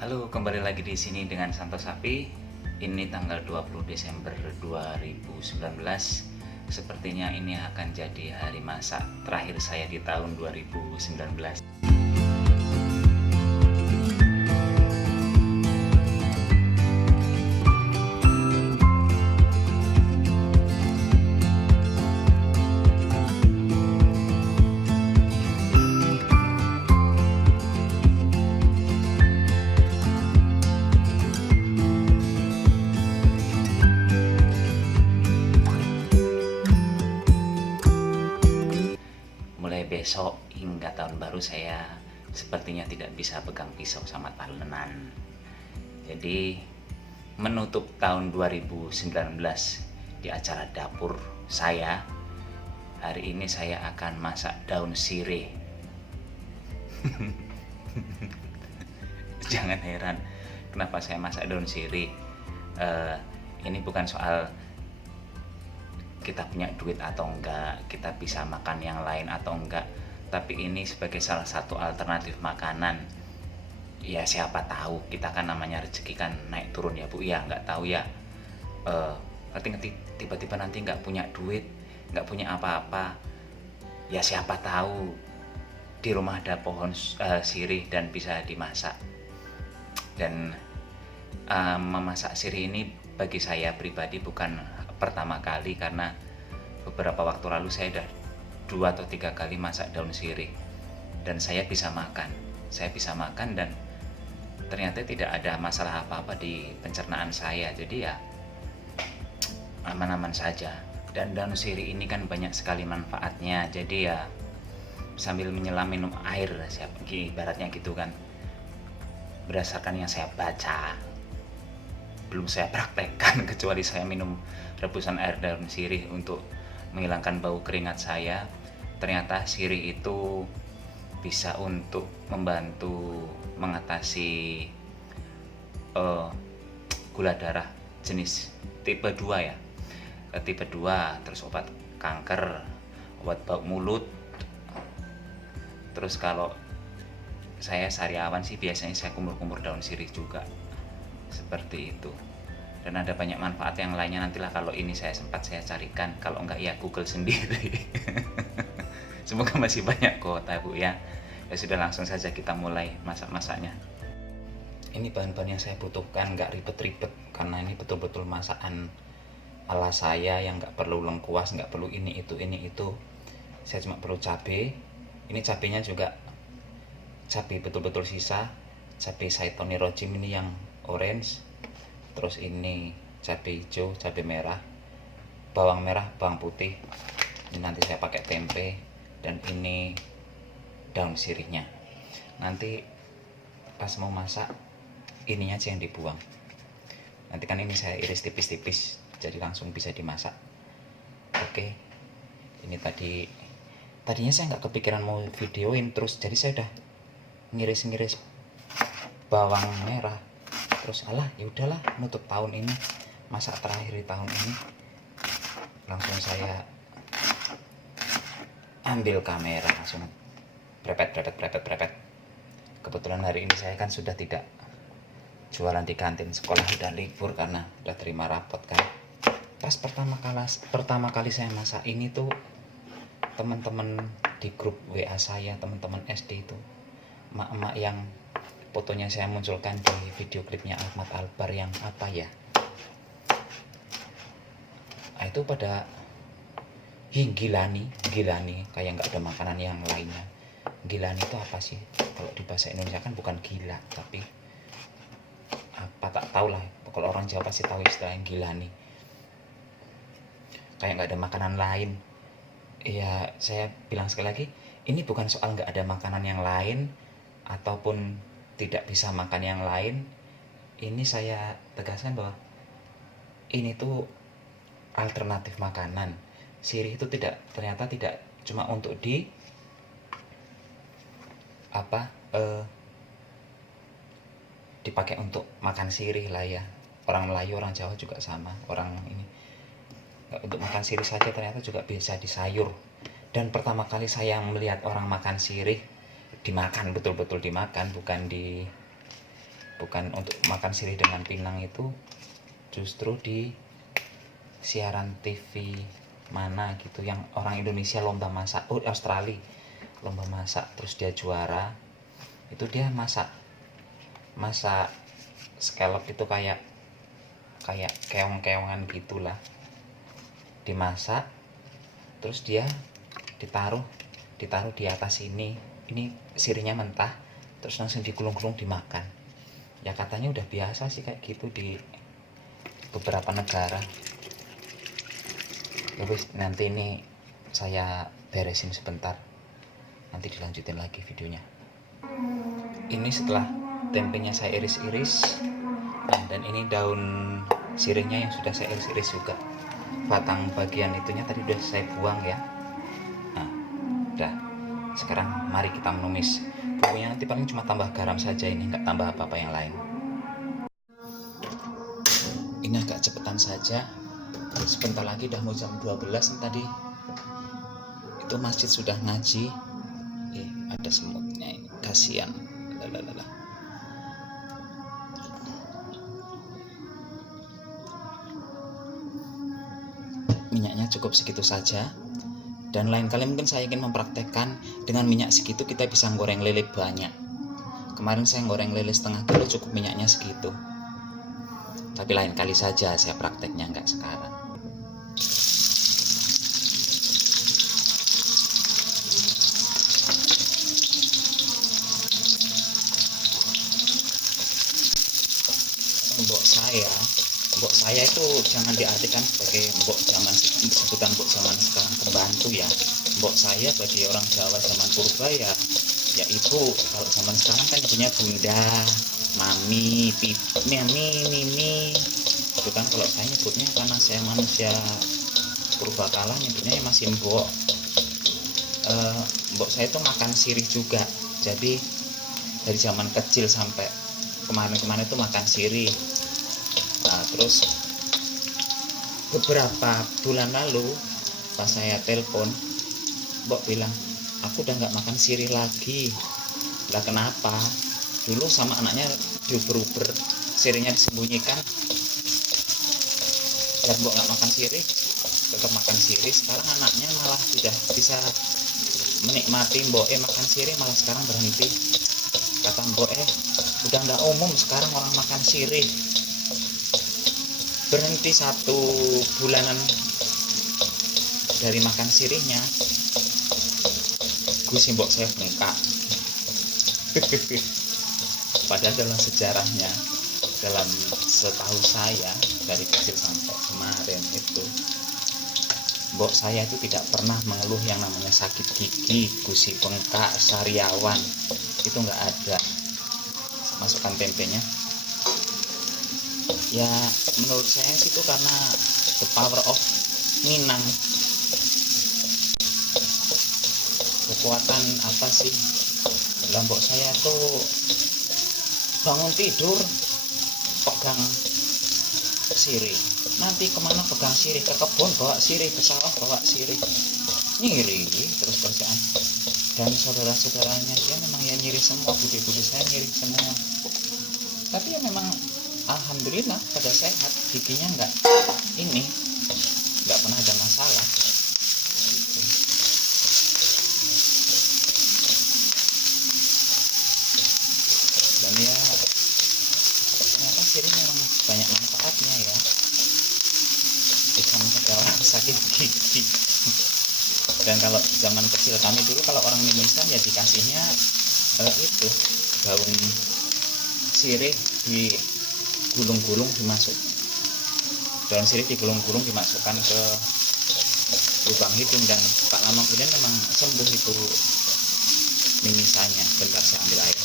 Halo, kembali lagi di sini dengan Santo Sapi. Ini tanggal 20 Desember 2019. Sepertinya ini akan jadi hari masak terakhir saya di tahun 2019. Mulai besok hingga tahun baru saya sepertinya tidak bisa pegang pisau sama talenan. Jadi menutup tahun 2019 di acara dapur saya, hari ini saya akan masak daun sirih. Jangan heran kenapa saya masak daun sirih. Ini bukan soal kita punya duit atau enggak, kita bisa makan yang lain atau enggak, tapi ini sebagai salah satu alternatif makanan. Ya siapa tahu, kita kan namanya rezeki kan naik turun ya Bu, ya nggak tahu ya. Ngerti tiba-tiba nanti nggak punya duit, nggak punya apa-apa, ya siapa tahu di rumah ada pohon sirih dan bisa dimasak. Dan memasak sirih ini bagi saya pribadi bukan pertama kali, karena beberapa waktu lalu saya udah 2 atau 3 kali masak daun sirih dan saya bisa makan dan ternyata tidak ada masalah apa-apa di pencernaan saya, jadi ya aman-aman saja. Dan daun sirih ini kan banyak sekali manfaatnya, jadi ya sambil menyelam minum air, ibaratnya gitu kan, berdasarkan yang saya baca. Belum saya praktekkan kecuali saya minum rebusan air daun sirih untuk menghilangkan bau keringat saya. Ternyata sirih itu bisa untuk membantu mengatasi gula darah jenis tipe 2 ya. Tipe 2, terus obat kanker, obat bau mulut. Terus kalau saya sariawan sih biasanya saya kumur-kumur daun sirih juga. Seperti itu. Dan ada banyak manfaat yang lainnya, nantilah kalau ini saya sempat saya carikan, kalau enggak ya Google sendiri. Semoga masih banyak kuota Bu ya. Ya sudah, langsung saja kita mulai masak-masaknya. Ini bahan-bahan yang saya butuhkan, nggak ribet-ribet, karena ini betul-betul masakan ala saya yang nggak perlu lengkuas, nggak perlu ini itu. Saya cuma perlu cabai. Ini cabainya juga cabai betul-betul sisa, cabai Saitoni Rojim ini yang orange. Terus ini cabai hijau, cabai merah, bawang merah, bawang putih. Ini nanti saya pakai tempe, dan ini daun sirihnya. Nanti pas mau masak ininya aja yang dibuang. Nanti kan ini saya iris tipis-tipis, jadi langsung bisa dimasak. Oke. Ini tadinya saya nggak kepikiran mau videoin terus, jadi saya udah ngiris-ngiris bawang merah. Terus ya udahlah, nutup tahun ini, masak terakhir di tahun ini, langsung saya ambil kamera, langsung prepet. Kebetulan hari ini saya kan sudah tidak jualan di kantin, sekolah udah libur karena udah terima rapot kan. Pas pertama kali saya masak ini tuh, teman-teman di grup WA saya, teman-teman SD itu, emak-emak yang fotonya saya munculkan di video klipnya Ahmad Albar yang apa ya, itu pada gilani kayak nggak ada makanan yang lainnya. Gilani itu apa sih? Kalau di bahasa Indonesia kan bukan gila, tapi apa tak tahu lah. Kalau orang Jawa pasti tahu istilahnya gilani. Kayak nggak ada makanan lain. Ya saya bilang sekali lagi, ini bukan soal nggak ada makanan yang lain ataupun tidak bisa makan yang lain. Ini saya tegaskan bahwa ini tuh alternatif makanan. Sirih itu ternyata tidak cuma untuk dipakai untuk makan sirih lah ya. Orang Melayu, orang Jawa juga sama. Orang ini untuk makan sirih saja ternyata juga bisa disayur. Dan pertama kali saya melihat orang makan sirih dimakan, betul-betul dimakan, bukan bukan untuk makan sirih dengan pinang itu justru di siaran TV mana gitu yang orang Indonesia lomba masak, Australia lomba masak, terus dia juara, itu dia masak scallop itu kayak keong-keongan gitulah, dimasak terus dia ditaruh di atas ini sirihnya mentah, terus langsung digulung-gulung dimakan. Ya katanya udah biasa sih kayak gitu di beberapa negara. Ya wis, nanti ini saya beresin sebentar, nanti dilanjutin lagi videonya. Ini setelah tempenya saya iris-iris, nah, dan ini daun sirihnya yang sudah saya iris-iris juga, batang bagian itunya tadi udah saya buang ya. Nah udah, sekarang mari kita menumis. Bumbunya nanti paling cuma tambah garam saja, ini nggak tambah apa-apa yang lain. Ini agak cepetan saja, sebentar lagi udah mau jam 12. Tadi itu masjid sudah ngaji. Ada semutnya ini, kasihan. Lalalala. Minyaknya cukup segitu saja, dan lain kali mungkin saya ingin mempraktekkan dengan minyak segitu kita bisa goreng lele banyak. Kemarin saya goreng lele setengah kilo cukup minyaknya segitu, tapi lain kali saja saya prakteknya, nggak sekarang. Mbok saya itu jangan diartikan sebagai mbok zaman, sebutan mbok zaman sekarang pembantu ya. Mbok saya bagi orang Jawa zaman purba ya ibu. Kalau zaman sekarang kan punya bunda, mami, mimi. Itu kan kalau saya nyebutnya, karena saya manusia purba kala, nyebutnya masih mbok. Mbok saya itu makan sirih juga. Jadi dari zaman kecil sampai kemarin itu makan sirih. Nah, terus beberapa bulan lalu pas saya telepon, Mbok bilang aku udah nggak makan sirih lagi. Lah kenapa? Dulu sama anaknya diuber-uber, sirihnya disembunyikan, dan Mbok nggak makan sirih, tetap makan sirih. Sekarang anaknya malah sudah bisa menikmati Mbok makan sirih, malah sekarang berhenti. Kata Mbok udah nggak umum sekarang orang makan sirih. Berhenti 1 bulanan dari makan sirihnya, gusi Mbok saya bengkak. Padahal dalam sejarahnya, dalam setahu saya dari kecil sampai kemarin itu, Mbok saya itu tidak pernah mengeluh yang namanya sakit gigi, gusi bengkak, sariawan, itu nggak ada. Masukkan tempenya. Ya menurut saya sih itu karena the power of Minang. Kekuatan apa sih? Mbok saya tuh bangun tidur pegang sirih, nanti kemana pegang sirih, ke kebun bawa sirih, ke sawah bawa sirih, nyiri terus kerjaan. Dan saudara-saudaranya dia memang ya nyiri semua, budi-budi saya nyiri semua. Tapi ya memang alhamdulillah pada sehat, giginya nggak pernah ada masalah gitu. Dan ya ternyata sirih memang banyak manfaatnya ya, bisa mencegah orang sakit gigi. Dan kalau zaman kecil kami dulu, kalau orang mimisan ya dikasihnya itu daun sirih digulung-gulung, daun sirih digulung-gulung dimasukkan ke lubang hidung, dan tak lama kemudian memang sembuh itu mimisannya. Bentar saya ambil air.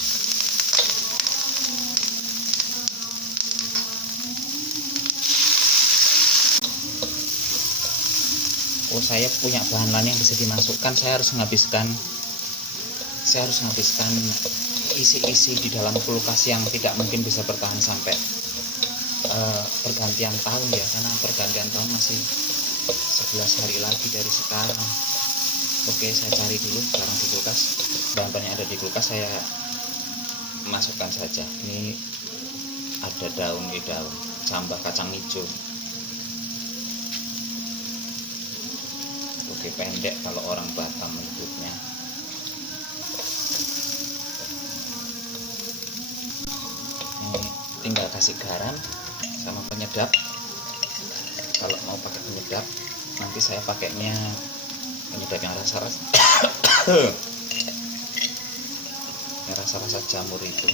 Saya punya bahan lain yang bisa dimasukkan. Saya harus menghabiskan isi-isi di dalam kulkas yang tidak mungkin bisa bertahan sampai pergantian tahun ya, karena pergantian tahun masih 11 hari lagi dari sekarang. Oke, saya cari dulu sekarang di kulkas, bahan-bahan yang ada di kulkas saya masukkan saja. Ini ada daun tambah kacang hijau. Oke, pendek kalau orang Batam menyebutnya. Ini tinggal kasih garam sama penyedap. Kalau mau pakai penyedap, nanti saya pakainya penyedap yang rasa-rasa jamur itu.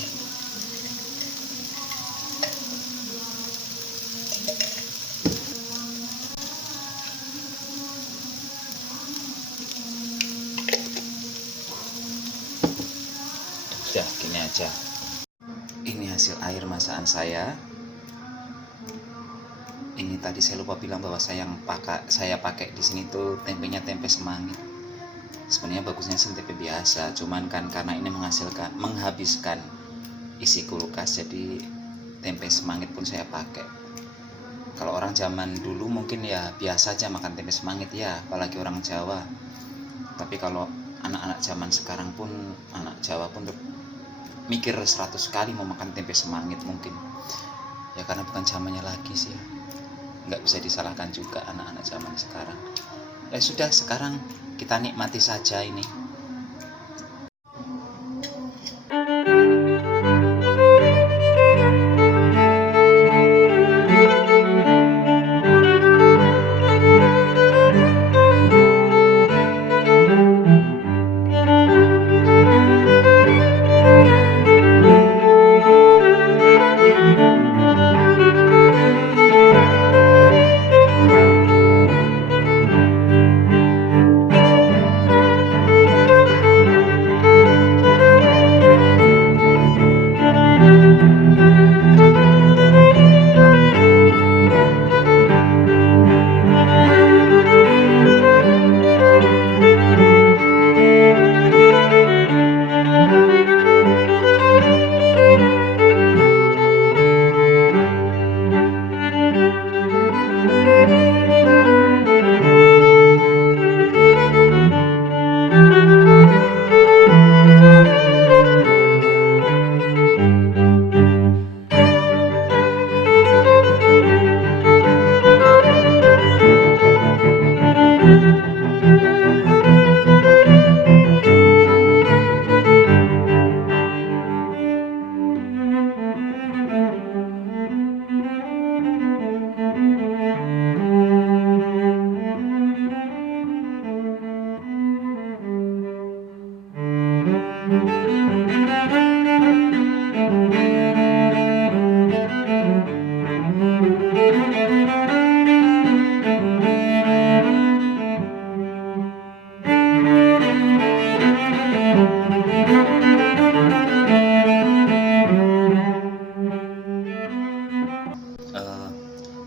Udah gini aja. Ini hasil air masakan saya. Ini tadi saya lupa bilang bahwa saya pakai di sini tuh tempenya tempe semangit. Sebenarnya bagusnya sih tempe biasa, cuman kan karena ini menghabiskan isi kulkas, jadi tempe semangit pun saya pakai. Kalau orang zaman dulu mungkin ya biasa aja makan tempe semangit ya, apalagi orang Jawa. Tapi kalau anak-anak zaman sekarang pun, anak Jawa pun mikir 100 kali mau makan tempe semangit mungkin. Ya karena bukan zamannya lagi sih ya. Nggak bisa disalahkan juga anak-anak zaman sekarang. Sudah, sekarang kita nikmati saja ini.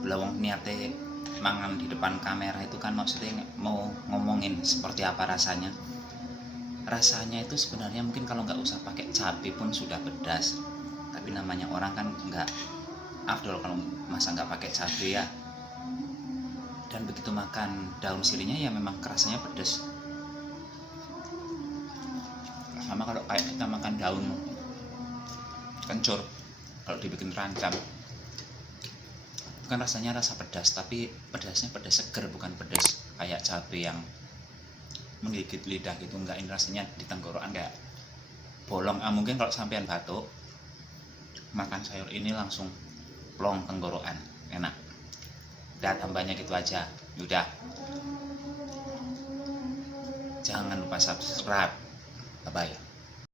Lawang niate mangan di depan kamera itu kan maksudnya mau ngomongin seperti apa rasanya. Rasanya itu sebenarnya mungkin kalau nggak usah pakai cabai pun sudah pedas, tapi namanya orang kan nggak afdol kalau masa nggak pakai cabai ya. Dan begitu makan daun sirinya ya memang kerasanya pedas. Sama kalau kayak kita makan daun kencur, kalau dibikin rancam kan rasanya rasa pedas, tapi pedasnya pedas seger, bukan pedas kayak cabai yang menggigit lidah gitu. Enggak, ini rasanya di tenggorokan kayak bolong. Mungkin kalau sampean batuk makan sayur ini langsung plong tenggorokan, enak. Udah, tambahnya gitu aja. Udah, jangan lupa subscribe. Bye bye.